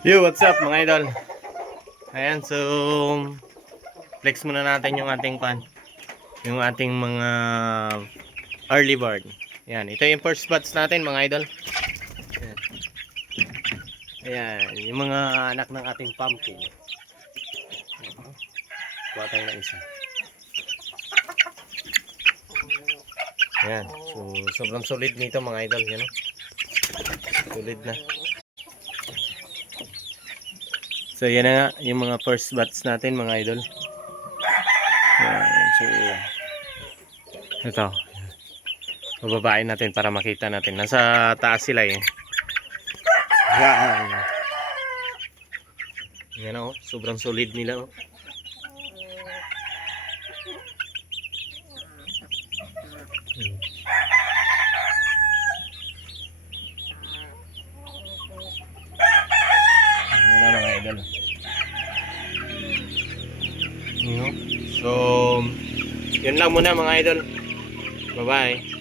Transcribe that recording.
Yo, what's up mga idol? Ayan, so flex muna natin yung ating pan. Yung ating mga early bird. Ayan, ito yung first spots natin mga idol. Ayan. Ayan, yung mga anak ng ating pumpkin. Kuha tayo ng isa. Ayan, so sobrang solid nito mga idol. Yan, solid na. So yan na nga, yung mga first batch natin mga idol. Ayan, so ito, bababain natin para makita natin. Nasa taas sila eh. Yan. Yan o, sobrang solid nila o. Yan na mga idol. So, yun lang muna mga idol. Bye bye.